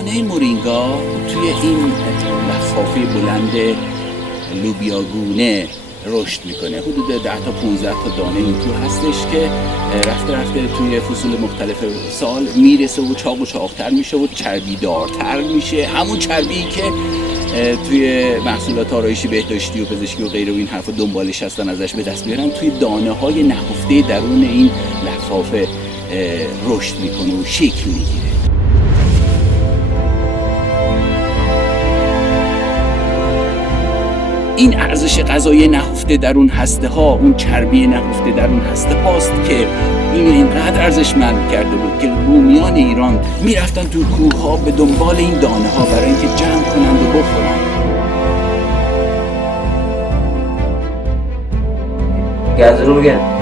دانه مورینگا توی این لفافه بلند لوبیاگونه رشد میکنه. حدود 10 تا 15 تا دانه این تو هستش که رفته رفته توی فصول مختلف سال میرسه و چاق‌تر میشه و چربی دارتر میشه. همون چربی که توی محصولات آرایشی بهداشتی و پزشکی و غیره و این حرفا دنبالش هستن ازش به دست بیارن، توی دانه های نهفته درون این لفافه رشد میکنه و شکل میگیره. این ارزش غذایی نهفته در اون هسته ها، اون چربی نهفته در اون هسته هاست که اینقدر ارزشمند کرده بود که رومیان ایران میرفتن تو کوه ها به دنبال این دانه ها برای اینکه جمع کنند و بخورن. گازرو بگن